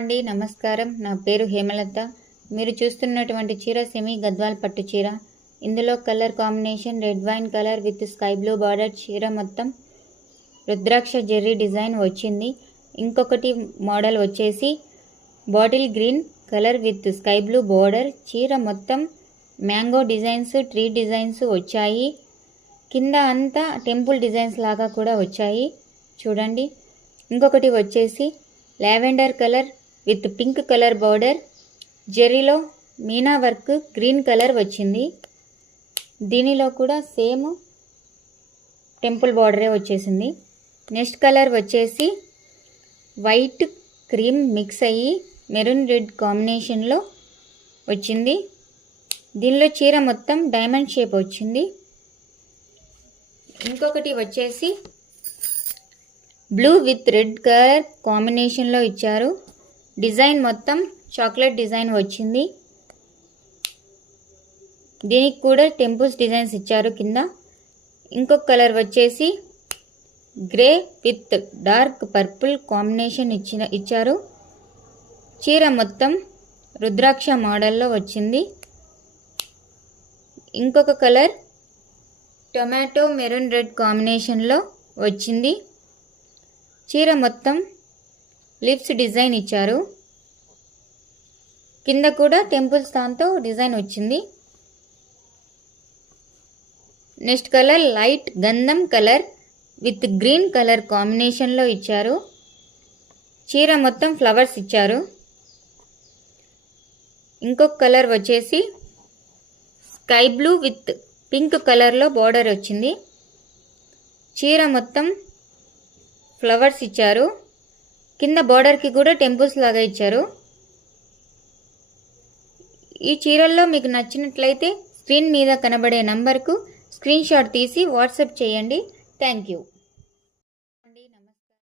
అండి నమస్కారం. నా పేరు హేమలత. మీరు చూస్తున్నటువంటి చీర సెమీ గద్వాల్ పట్టు చీర. ఇందులో colour combination red wine colour with sky blue border. చీర మొత్తం రుద్రాక్ష జెర్రీ డిజైన్ వచ్చింది. ఇంకొకటి మోడల్ వచ్చేసి bottle green colour with sky blue border. చీర మొత్తం మ్యాంగో డిజైన్స్, ట్రీ డిజైన్స్ వచ్చాయి. కింద అంతా టెంపుల్ డిజైన్స్ లాగా కూడా వచ్చాయి చూడండి. ఇంకొకటి వచ్చేసి lavender colour with pink colour border. జెర్రీలో మీనా వర్క్ గ్రీన్ కలర్ వచ్చింది. దీనిలో కూడా సేమ్ టెంపుల్ బార్డరే వచ్చేసింది. నెక్స్ట్ కలర్ వచ్చేసి వైట్ క్రీమ్ మిక్స్ అయ్యి మెరూన్ రెడ్ కాంబినేషన్లో వచ్చింది. దీనిలో చీర మొత్తం డైమండ్ షేప్ వచ్చింది. ఇంకొకటి వచ్చేసి బ్లూ విత్ రెడ్ కలర్ కాంబినేషన్లో ఇచ్చారు. డిజైన్ మొత్తం చాక్లెట్ డిజైన్ వచ్చింది. దీనికి కూడా టెంపుల్స్ డిజైన్స్ ఇచ్చారు కింద. ఇంకొక కలర్ వచ్చేసి grey with dark purple combination ఇచ్చారు. చీర మొత్తం రుద్రాక్ష మోడల్లో వచ్చింది. ఇంకొక కలర్ టొమాటో మెరూన్ రెడ్ కాంబినేషన్లో వచ్చింది. చీర మొత్తం లిప్స్ డిజైన్ ఇచ్చారు. కింద కూడా టెంపుల్స్ దాంతో డిజైన్ వచ్చింది. నెక్స్ట్ కలర్ లైట్ గంధం కలర్ విత్ గ్రీన్ కలర్ కాంబినేషన్లో ఇచ్చారు. చీర మొత్తం ఫ్లవర్స్ ఇచ్చారు. ఇంకొక కలర్ వచ్చేసి స్కై బ్లూ విత్ పింక్ కలర్లో బార్డర్ వచ్చింది. చీర మొత్తం ఫ్లవర్స్ ఇచ్చారు. కింద బార్డర్కి కూడా టెంపుల్స్ లాగా ఇచ్చారు. ఈ చీరల్లో మీకు నచ్చినట్లయితే స్క్రీన్ మీద కనబడే నంబర్కు స్క్రీన్ షాట్ తీసి వాట్సాప్ చేయండి. Thank you.